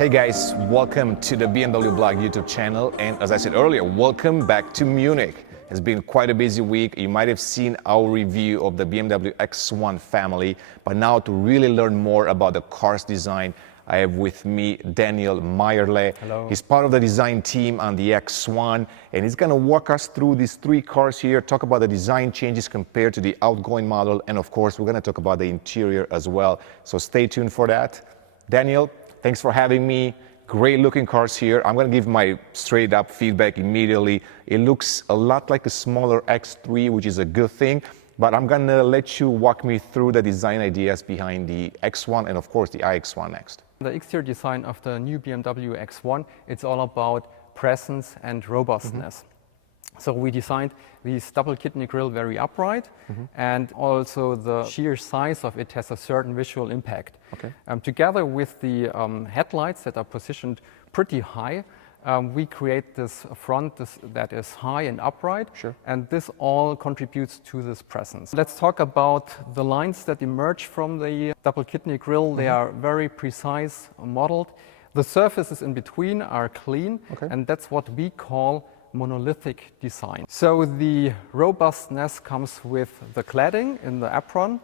Hey guys, welcome to the BMW Blog YouTube channel, and as I said earlier, welcome back to Munich. It's been quite a busy week. You might have seen our review of the BMW X1 family, but now to really learn more about the car's design, I have with me Daniel Meyerle. Hello. He's part of the design team on the X1, and he's going to walk us through these three cars here, talk about the design changes compared to the outgoing model, and of course, we're going to talk about the interior as well. So stay tuned for that. Daniel, thanks for having me. Great looking cars here. I'm going to give my straight up feedback immediately. It looks a lot like a smaller X3, which is a good thing, but I'm going to let you walk me through the design ideas behind the X1 and of course the iX1 next. The exterior design of the new BMW X1, it's all about presence and robustness. So we designed this double kidney grille very upright, and also the sheer size of it has a certain visual impact. Okay. Together with the headlights that are positioned pretty high, we create this front that is high and upright, and this all contributes to this presence. Let's talk about the lines that emerge from the double kidney grille. They are very precise, modeled. The surfaces in between are clean, and that's what we call monolithic design. So the robustness comes with the cladding in the apron,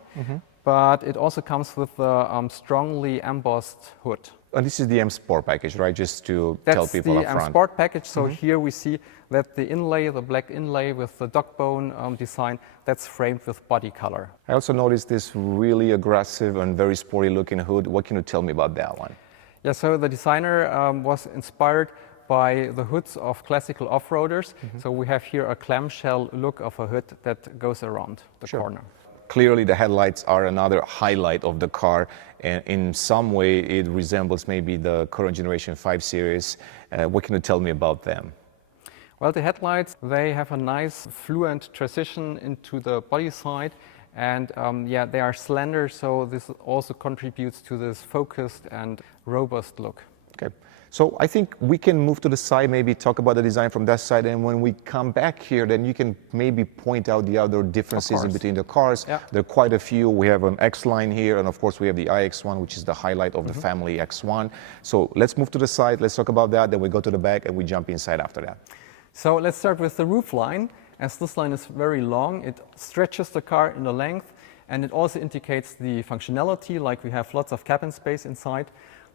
but it also comes with the strongly embossed hood. And this is the M Sport package, right? Just to tell people up That's the front. M Sport package. So here we see that the inlay, the black inlay with the dog bone design, that's framed with body color. I also noticed this really aggressive and very sporty looking hood. What can you tell me about that one? Yeah, so the designer was inspired by the hoods of classical off-roaders. So we have here a clamshell look of a hood that goes around the corner. Clearly the headlights are another highlight of the car, and in some way it resembles maybe the current generation 5 Series. What can you tell me about them? Well, the headlights, they have a nice fluent transition into the body side, and yeah, they are slender, so this also contributes to this focused and robust look. Okay, so I think we can move to the side, maybe talk about the design from that side, and when we come back here, then you can maybe point out the other differences in between the cars. Yeah. There are quite a few. We have an X line here, and of course we have the iX1, which is the highlight of the family X1. So let's move to the side, let's talk about that, then we go to the back and we jump inside after that. So let's start with the roof line. As this line is very long, it stretches the car in the length, and it also indicates the functionality, like we have lots of cabin space inside.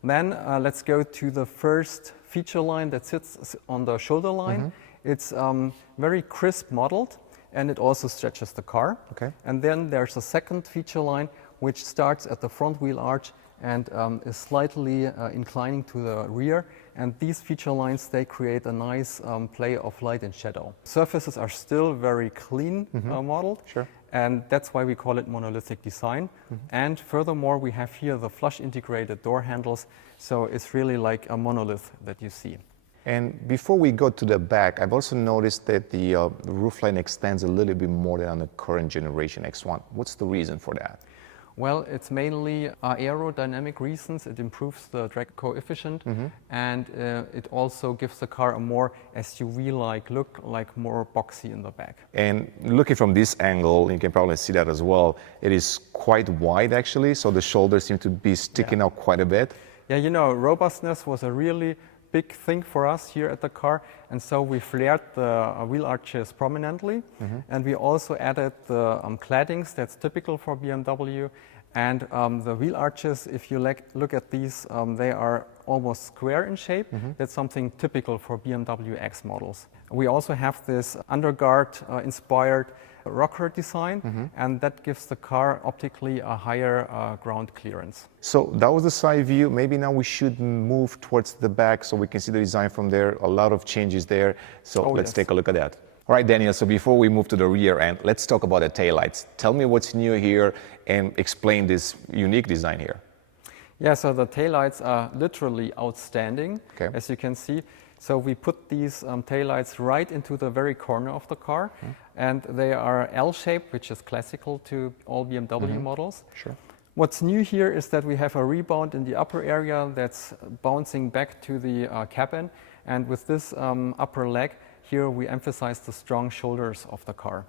Then let's go to the first feature line that sits on the shoulder line. It's very crisp modeled, and it also stretches the car. Okay. And then there's a second feature line which starts at the front wheel arch and is slightly inclining to the rear. And these feature lines, they create a nice play of light and shadow. Surfaces are still very clean modeled. And that's why we call it monolithic design. And furthermore, we have here the flush integrated door handles. So it's really like a monolith that you see. And before we go to the back, I've also noticed that the roofline extends a little bit more than on the current generation X1. What's the reason for that? Well, it's mainly aerodynamic reasons. It improves the drag coefficient, and it also gives the car a more SUV-like look, like more boxy in the back. And looking from this angle, you can probably see that as well, it is quite wide actually, so the shoulders seem to be sticking out quite a bit. Yeah, you know, robustness was a really big thing for us here at the car, and so we flared the wheel arches prominently, and we also added the claddings that's typical for BMW, and the wheel arches, if you look at these, they are almost square in shape. That's something typical for BMW X models. We also have this underguard inspired rocker design, and that gives the car optically a higher ground clearance. So that was the side view. Maybe now we should move towards the back so we can see the design from there. A lot of changes there. So let's take a look at that. All right, Daniel, so before we move to the rear end, let's talk about the taillights. Tell me what's new here and explain this unique design here. Yeah, so the taillights are literally outstanding, as you can see. So we put these taillights right into the very corner of the car, and they are L-shaped, which is classical to all BMW models. What's new here is that we have a rebound in the upper area that's bouncing back to the cabin, and with this upper leg, here we emphasize the strong shoulders of the car.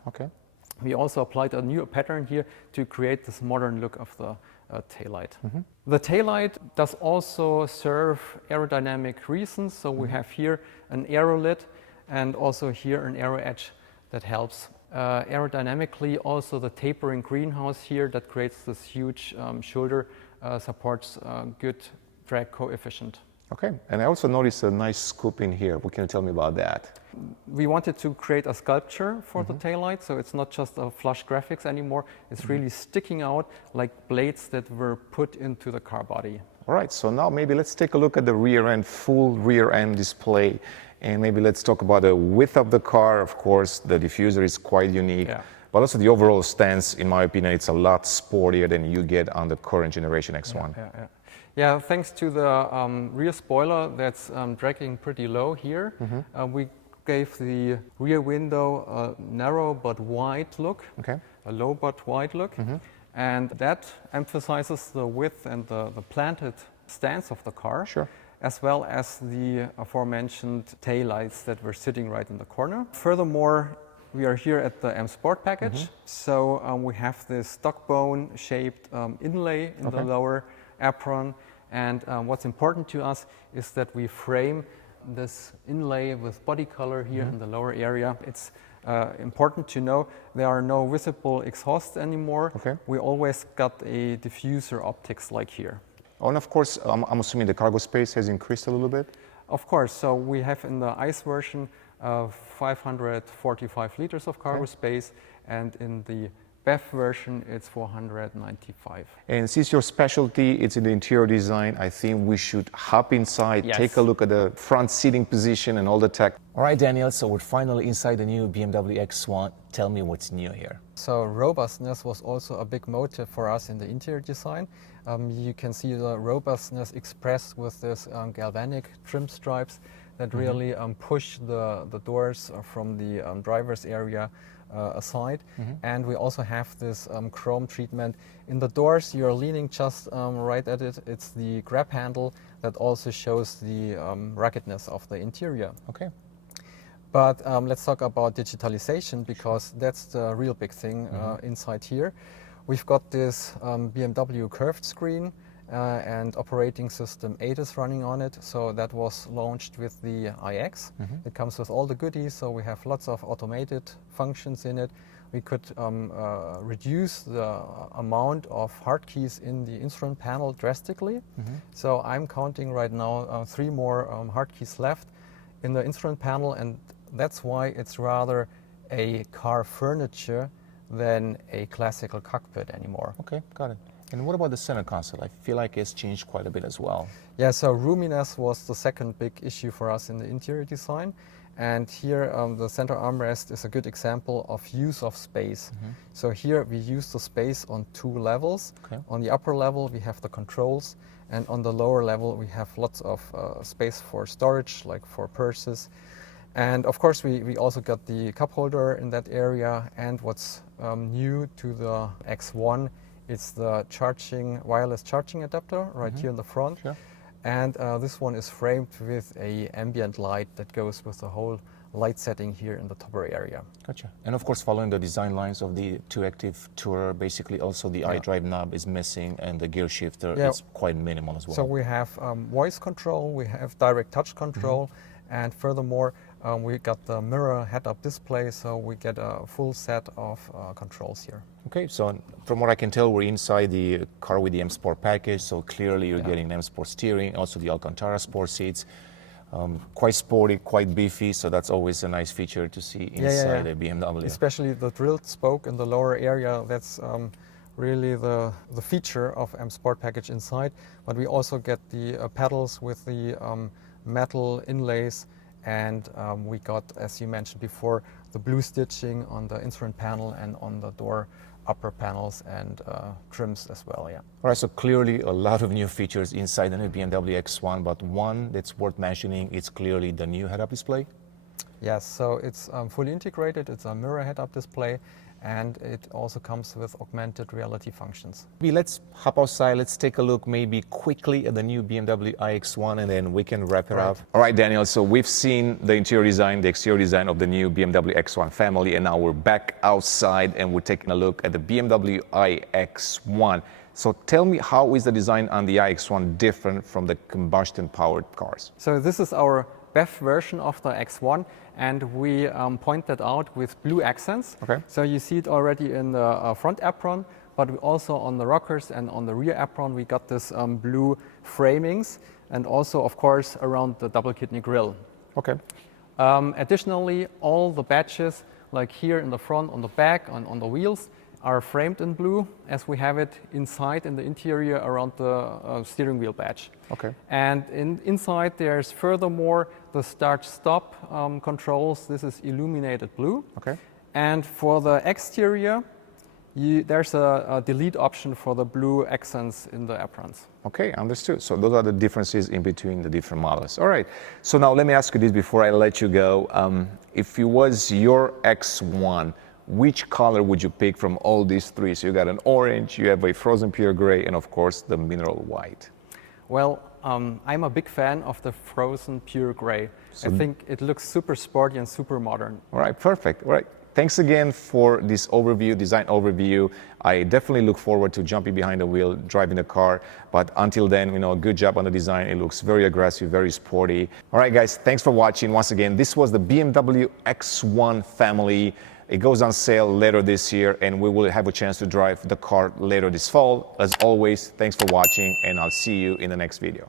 We also applied a new pattern here to create this modern look of the taillight. The taillight does also serve aerodynamic reasons. So we have here an aero lid and also here an aero edge that helps. Aerodynamically, also the tapering greenhouse here that creates this huge shoulder supports good drag coefficient. Okay, and I also noticed a nice scoop in here. What can you tell me about that? We wanted to create a sculpture for the taillight, so it's not just a flush graphics anymore. It's really sticking out like blades that were put into the car body. All right, so now maybe let's take a look at the rear end, full rear end display. And maybe let's talk about the width of the car. Of course, the diffuser is quite unique. Yeah. But also the overall stance, in my opinion, it's a lot sportier than you get on the current generation X1. Yeah, thanks to the rear spoiler that's dragging pretty low here, we gave the rear window a narrow but wide look, a low but wide look, and that emphasizes the width and the planted stance of the car, as well as the aforementioned taillights that were sitting right in the corner. Furthermore, we are here at the M Sport package, so we have this duck bone shaped inlay in the lower apron, and what's important to us is that we frame this inlay with body color here in the lower area. It's important to know there are no visible exhausts anymore. We always got a diffuser optics like here. Oh, and of course, I'm assuming the cargo space has increased a little bit? Of course, so we have in the ICE version 545 liters of cargo space, and in the BEV version, it's 495. And since your specialty, it's in the interior design, I think we should hop inside, take a look at the front seating position and all the tech. All right, Daniel, so we're finally inside the new BMW X1. Tell me what's new here. So robustness was also a big motive for us in the interior design. You can see the robustness expressed with this galvanic trim stripes that really push the doors from the driver's area aside. And we also have this chrome treatment. In the doors, you're leaning just right at it. It's the grab handle that also shows the ruggedness of the interior. But let's talk about digitalization, because that's the real big thing inside here. We've got this BMW curved screen and operating system 8 is running on it. So that was launched with the iX. It comes with all the goodies, so we have lots of automated functions in it. We could reduce the amount of hard keys in the instrument panel drastically. So I'm counting right now 3 more hard keys left in the instrument panel, and that's why it's rather a car furniture than a classical cockpit anymore. Okay, got it. And what about the center console? I feel like it's changed quite a bit as well. Yeah, so roominess was the second big issue for us in the interior design. And here the center armrest is a good example of use of space. So here we use the space on 2 levels. On the upper level we have the controls, and on the lower level we have lots of space for storage, like for purses. And of course we also got the cup holder in that area, and what's new to the X1, it's the wireless charging adapter right here in the front. And this one is framed with a ambient light that goes with the whole light setting here in the topper area. Gotcha. And of course, following the design lines of the 2-active Tourer, basically also the iDrive knob is missing, and the gear shifter is quite minimal as well. So we have voice control, we have direct touch control, and furthermore, we got the mirror head-up display, so we get a full set of controls here. Okay, so from what I can tell, we're inside the car with the M Sport package, so clearly you're getting M Sport steering, also the Alcantara Sport seats. Quite sporty, quite beefy, so that's always a nice feature to see inside a BMW. Especially the drilled spoke in the lower area, that's really the feature of M Sport package inside. But we also get the pedals with the metal inlays, and we got, as you mentioned before, the blue stitching on the instrument panel and on the door upper panels and trims as well. All right, so clearly a lot of new features inside the new BMW X1, but one that's worth mentioning is clearly the new head-up display. Yes, so it's fully integrated. It's a mirror head-up display, and it also comes with augmented reality functions. Let's hop outside, let's take a look maybe quickly at the new BMW iX1 and then we can wrap it up. All right, Daniel, so we've seen the interior design, the exterior design of the new BMW X1 family, and now we're back outside and we're taking a look at the BMW iX1. So tell me, how is the design on the iX1 different from the combustion-powered cars? So this is our BEV version of the X1, and we point that out with blue accents. Okay. So you see it already in the front apron, but also on the rockers and on the rear apron we got this blue framings, and also of course around the double kidney grille. Okay. Additionally, all the badges, like here in the front, on the back, on the wheels, are framed in blue, as we have it inside in the interior around the steering wheel badge. Okay. And inside there's furthermore the start-stop controls. This is illuminated blue. Okay. And for the exterior, there's a delete option for the blue accents in the aprons. Okay, understood. So those are the differences in between the different models. All right. So now let me ask you this before I let you go. If it was your X1, which color would you pick from all these three? So you got an orange, you have a frozen pure gray, and of course the mineral white. Well, I'm a big fan of the frozen pure gray. I think it looks super sporty and super modern. All right, perfect. All right. Thanks again for this overview, design overview. I definitely look forward to jumping behind the wheel, driving the car. But until then, good job on the design. It looks very aggressive, very sporty. All right, guys, thanks for watching. Once again, this was the BMW X1 family. It goes on sale later this year, and we will have a chance to drive the car later this fall. As always, thanks for watching, and I'll see you in the next video.